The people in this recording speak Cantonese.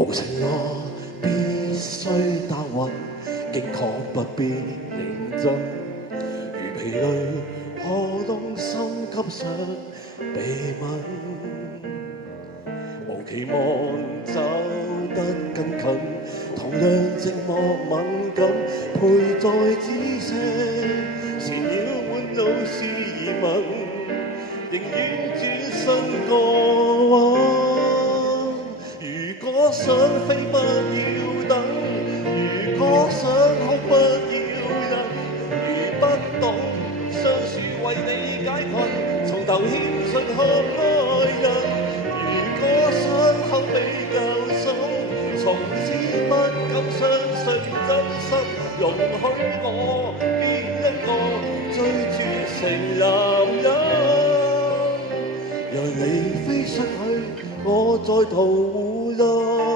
無情我必須答允，竟可不必認真。如疲累，何動心急上被吻？無期望走得更近，同樣寂寞敏感，陪在紫色，纏繞滿路是疑問，寧願轉身過往。如果想飛不要等，如果想哭不要忍，如不懂相處為你解困，從頭獻出學愛人。如果傷口未夠深，從此不敢相信真心，容許我變一個最絕情男人，讓你飛出去，我在途人。